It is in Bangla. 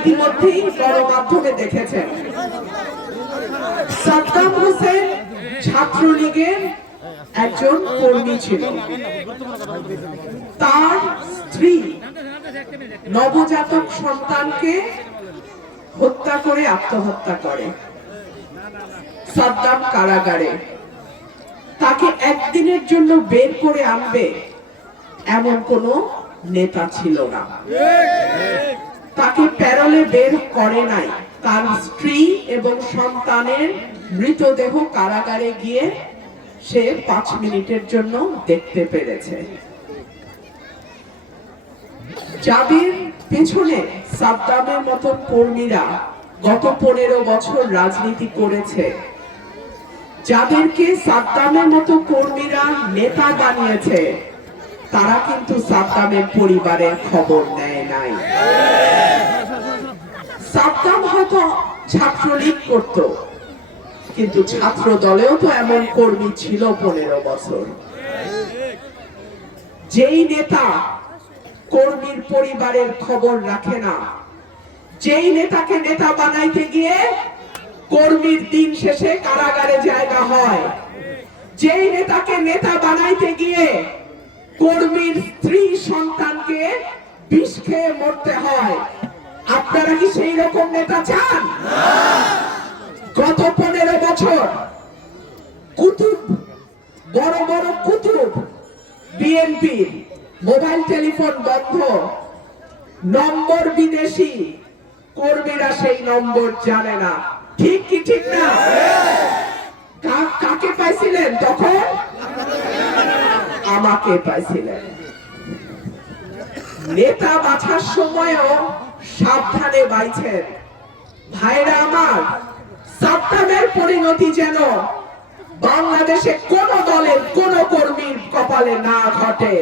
ইতিমধ্যেই গণমাধ্যমে দেখেছেন। সাদ্দাম হোসেন ছাত্রলীগের একজন কর্মী ছিল। তার স্ত্রী নবজাতক সন্তানকে হত্যা করে আত্মহত্যা করে। সাদ্দাম কারাগারে। তাকে একদিনের জন্য বের করে আনবে এমন কোন নেতা ছিল না। তাকে প্যারোলে বের করে নাই। তার স্ত্রী এবং সন্তানের মৃতদেহ কারাগারে গিয়ে সে 5 মিনিটের জন্য দেখতে পেরেছে। যাদের পেছনে সাদ্দামের মতো কর্মীরা গত 15 বছর রাজনীতি করেছে, যাদেরকে সাদ্দামের মতো কর্মীরা নেতা বানিয়েছে, তারা কিন্তু সাদ্দামের পরিবারের খবর নেয় নাই। সাদ্দাম হয়তো ছাত্রলীগ করত, কিন্তু ছাত্র দলেও তো এমন কর্মী ছিল 15 বছর। যেই নেতা কর্মীর পরিবারের খবর রাখে না, যেই নেতাকে নেতা বানাইতে গিয়ে কর্মীর দিন শেষে কারাগারে জায়গা হয়, যেই নেতাকে নেতা বানাইতে গিয়ে কর্মীর স্ত্রী সন্তানকে বিষ খেয়ে মরতে হয়, আপনারা কি সেই রকম নেতা চান? গত 15 বছর কুতুব, বড় বড় কুতুব বিএনপির মোবাইল টেলিফোন বন্ধ, নম্বর বিদেশি, কর্মীরা সেই নম্বর জানে না। ঠিক কি ঠিক না? কাকে পাইছিলেন তখন? আমাকে পাইছিলেন। নেতা বাছার সময়ও সাবধানে বাইছেন। ভাইরা আমার, সাদ্দামের পরিণতি যেন বাংলাদেশে কোন দলের কোন কর্মীর কপালে না ঘটে।